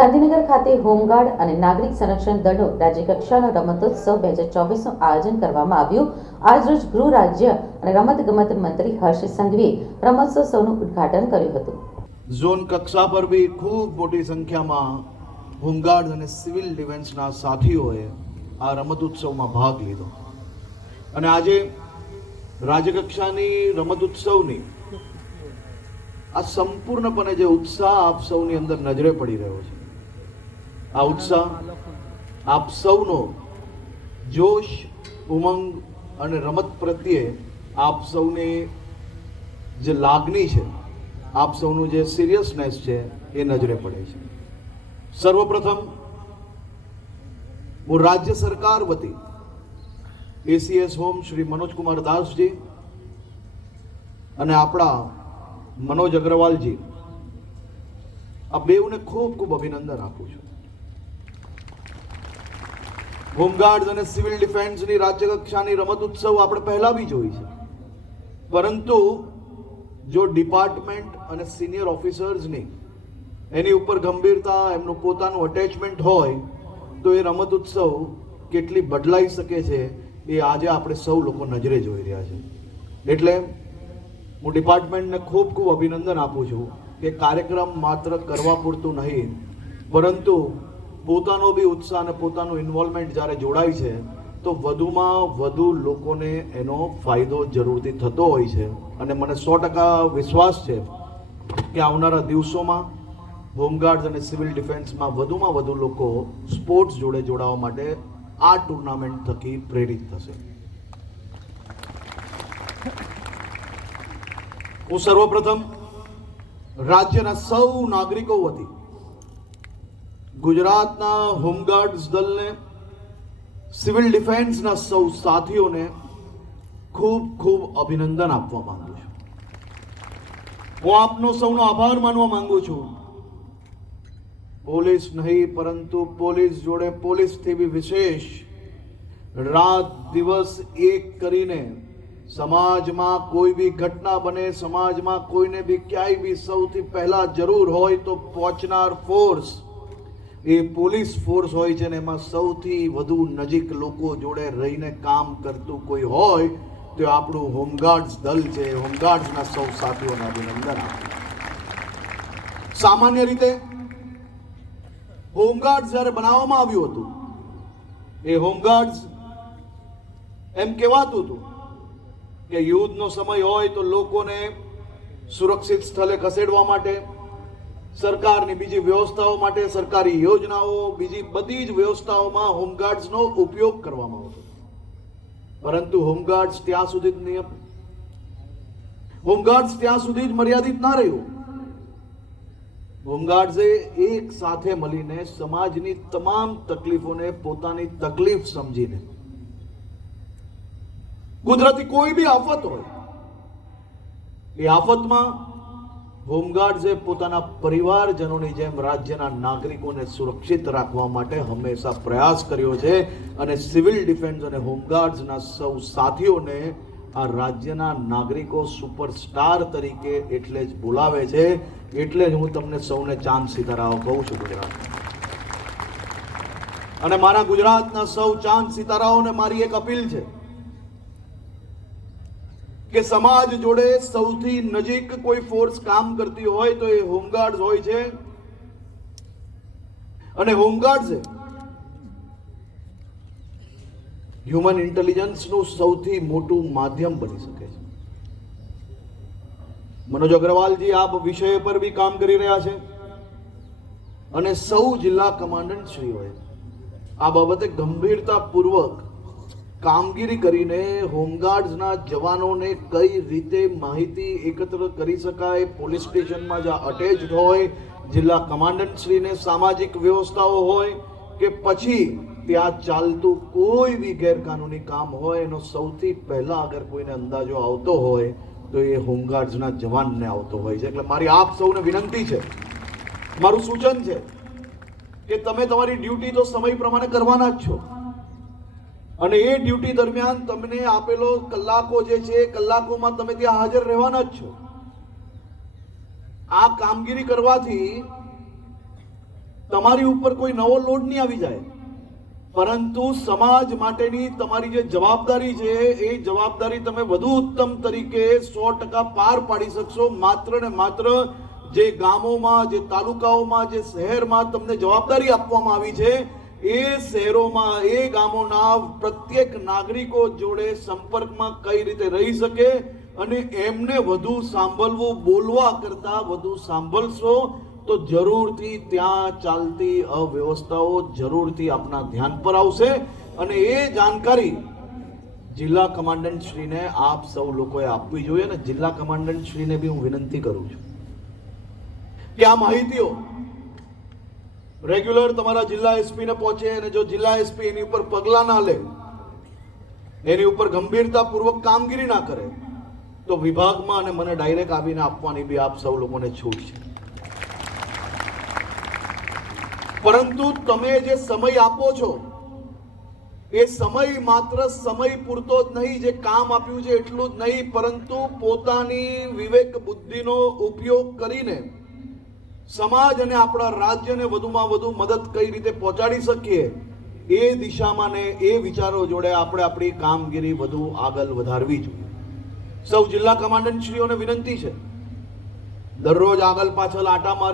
ગાંધીનગર ખાતે હોમગાર્ડ અને નાગરિક સંરક્ષણ દળનો રાજ્યકક્ષાનો રમતોત્સવ 2024નું આયોજન કરવામાં આવ્યું. આજરોજ ગૃહ રાજ્ય અને રમતગમત મંત્રી હર્ષ સંઘવીએ રમતોત્સવનું ઉદ્ઘાટન કર્યું હતું. ઝોન કક્ષા પર બી ખૂબ મોટી સંખ્યામાં હોમગાર્ડ અને સિવિલ ડિફેન્સના સાથીઓએ આ રમતોત્સવમાં ભાગ લીધો અને આજે રાજ્યકક્ષાની રમતોત્સવની આ સંપૂર્ણપણે જે ઉત્સાહ આપ સૌની અંદર નજરે પડી રહ્યો છે, આ ઉત્સાહ આપ સૌનો જોશ, ઉમંગ અને રમત પ્રત્યે આપ સૌની જે લાગણી છે, આપ સૌનું જે સિરિયસનેસ છે એ નજરે પડે છે. સર્વપ્રથમ હું રાજ્ય સરકાર વતી એસીએસ હોમ શ્રી મનોજ કુમાર દાસજી અને આપણા મનોજ અગ્રવાલજી આ બેઉને ખૂબ ખૂબ અભિનંદન આપું છું. હોમગાર્ડ અને સિવિલ ડિફેન્સની રાજ્ય કક્ષાની રમત ઉત્સવ આપણે પહેલા બી જોઈ છે, પરંતુ જો ડિપાર્ટમેન્ટ અને સિનિયર ઓફિસર્સની એની ઉપર ગંભીરતા, એમનું પોતાનું અટેચમેન્ટ હોય તો એ રમત ઉત્સવ કેટલી બદલાઈ શકે છે એ આજે આપણે સૌ લોકો નજરે જોઈ રહ્યા છે. એટલે હું ડિપાર્ટમેન્ટને ખૂબ ખૂબ અભિનંદન આપું છું કે કાર્યક્રમ માત્ર કરવા પૂરતું નહીં, પરંતુ પોતાનો બી ઉત્સાહ અને પોતાનું ઇન્વોલ્વમેન્ટ જ્યારે જોડાય છે તો વધુમાં વધુ લોકોને એનો ફાયદો જરૂરથી થતો હોય છે. અને મને 100% વિશ્વાસ છે કે આવનારા દિવસોમાં હોમગાર્ડ અને સિવિલ ડિફેન્સમાં વધુમાં વધુ લોકો સ્પોર્ટ્સ જોડે જોડાવા માટે આ ટુર્નામેન્ટ થકી પ્રેરિત થશે. હું સર્વપ્રથમ રાજ્યના સૌ નાગરિકો વતી ગુજરાતના હોમગાર્ડ્સ દળને, સિવિલ ડિફેન્સના સૌ સાથીઓને ખૂબ ખૂબ અભિનંદન આપવા માંગુ છું. હું આપનો સૌનો આભાર માનવા માંગુ છું. પોલીસ નહીં, પરંતુ પોલીસ જોડે પોલીસથી બી વિશેષ રાત દિવસ એક કરીને સમાજમાં કોઈ બી ઘટના બને, સમાજમાં કોઈને બી ક્યાંય બી સૌથી પહેલા જરૂર હોય તો પહોંચનાર ફોર્સ એ પોલીસ ફોર્સ હોય છે. ને એમાં સૌથી વધુ નજીક લોકો જોડે રહીને કામ કરતું કોઈ હોય તો આપણું હોમગાર્ડ્સ દળ છે. હોમગાર્ડ્સના સૌ સાથીઓને અભિનંદન આપું. સામાન્ય રીતે હોમગાર્ડ્સ જ્યારે બનાવવામાં આવ્યું હતું, એ હોમગાર્ડ્સ એમ કહેવાતું હતું કે યુદ્ધનો સમય હોય તો લોકોને સુરક્ષિત સ્થળે ખસેડવા માટે, સરકારની બીજી વ્યવસ્થાઓ માટે, સરકારી યોજનાઓ, બીજી બધી જ વ્યવસ્થાઓમાં હોમગાર્ડ્સનો ઉપયોગ કરવામાં આવતો. પરંતુ હોમગાર્ડ્સ ત્યાં સુધી જ નિયમ, હોમગાર્ડ્સ ત્યાં સુધી જ મર્યાદિત ના રહ્યું. હોમગાર્ડ્સે એક સાથે મળીને સમાજની તમામ તકલીફોને પોતાની તકલીફ સમજીને, કુદરતી કોઈ બી આફત હોય એ આફતમાં હોમગાર્ડ્સે પોતાના પરિવારજનોની જેમ રાજ્યના નાગરિકોને સુરક્ષિત રાખવા માટે હંમેશા પ્રયાસ કર્યો છે. અને સિવિલ ડિફેન્સ અને હોમગાર્ડ્સના સૌ સાથીઓને આ રાજ્યના નાગરિકો સુપરસ્ટાર તરીકે એટલે જ બોલાવે છે. એટલે જ હું તમને સૌને ચાંદ સિતારાઓ કહું છું ગુજરાત. અને મારા ગુજરાતના સૌ ચાંદ સિતારાઓને મારી એક અપીલ છે કે સમાજ જોડે સૌથી નજીક કોઈ ફોર્સ કામ કરતી હોય તો એ હોમગાર્ડ્સ હોય છે. અને હોમગાર્ડ્સ હ્યુમન ઇન્ટેલિજન્સનું સૌથી મોટું માધ્યમ બની શકે છે. મનોજ અગ્રવાલજી આ વિષય પર બી કામ કરી રહ્યા છે અને સૌ જિલ્લા કમાન્ડન્ટ શ્રીઓએ આ બાબતે ગંભીરતાપૂર્વક કામગીરી કરીને હોમગાર્ડ્સના જવાનોને કઈ રીતે માહિતી એકત્ર કરી શકાય, પોલીસ સ્ટેશનમાં જ્યાં અટેચ્ડ હોય, જિલ્લા કમાન્ડન્ટ શ્રીને સામાજિક વ્યવસ્થાઓ હોય કે પછી ત્યાં ચાલતું કોઈ બી ગેરકાનૂની કામ હોય, એનો સૌથી પહેલા અગર કોઈને અંદાજો આવતો હોય તો એ હોમગાર્ડ્સના જવાનને આવતો હોય છે. એટલે મારી આપ સૌને વિનંતી છે, મારું સૂચન છે કે તમે તમારી ડ્યુટી તો સમય પ્રમાણે કરવાના જ છો અને એ ડ્યુટી દરમિયાન તમને આપેલો કલાકો જે છે એ કલાકોમાં તમે ત્યાં હાજર રહેવાના જ છો. આ કામગીરી કરવાથી તમારી ઉપર કોઈ નવો લોડ નહીં આવી જાય, પરંતુ સમાજ માટેની તમારી જે જવાબદારી છે એ જવાબદારી તમે વધુ ઉત્તમ તરીકે 100% પાર પાડી શકશો. માત્ર ને માત્ર જે ગામોમાં, જે તાલુકાઓમાં, જે શહેરમાં તમને જવાબદારી આપવામાં આવી છે એ શહેરોમાં, એ ગામોના પ્રત્યેક નાગરિકો જોડે સંપર્કમાં કઈ રીતે રહી શકે અને એમને વધુ સાંભળવું, બોલવા કરતા વધુ સાંભળશો તો જરૂરથી ત્યાં ચાલતી અવ્યવસ્થાઓ જરૂરથી આપના ધ્યાન પર આવશે. અને એ જાણકારી જિલ્લા કમાન્ડન્ટ શ્રીને આપ સૌ લોકોએ આપવી જોઈએ. અને જિલ્લા કમાન્ડન્ટ શ્રીને બી હું વિનંતી કરું છું કે આ માહિતીઓ રેગ્યુલર તમારા જિલ્લા એસપી ને પહોંચે, અને જો જિલ્લા એસપી એની ઉપર પગલા ના લે, એની ઉપર ગંભીરતાપૂર્વક કામગીરી ના કરે, તો વિભાગમાં અને મને ડાયરેક્ટ આવીને આપવાની બી આપ સૌ લોકોને છૂટ છે. પરંતુ તમે જે સમય આપો છો એ સમય માત્ર સમય પૂરતો જ નહીં, જે કામ આપ્યું છે એટલું જ નહીં, પરંતુ પોતાની વિવેક બુદ્ધિનો ઉપયોગ કરીને સમાજ અને આપણા રાજ્યને વધુમાં વધુ મદદ કઈ રીતે પહોંચાડી શકીએ એ દિશામાં ને એ વિચારો જોડે આપણે આપણી કામગીરી વધુ આગળ વધારવી જોઈએ. સૌ જિલ્લા કમાન્ડન્ટ શ્રીઓને વિનંતી છે, દરરોજ આગળ પાછળ આટા મારે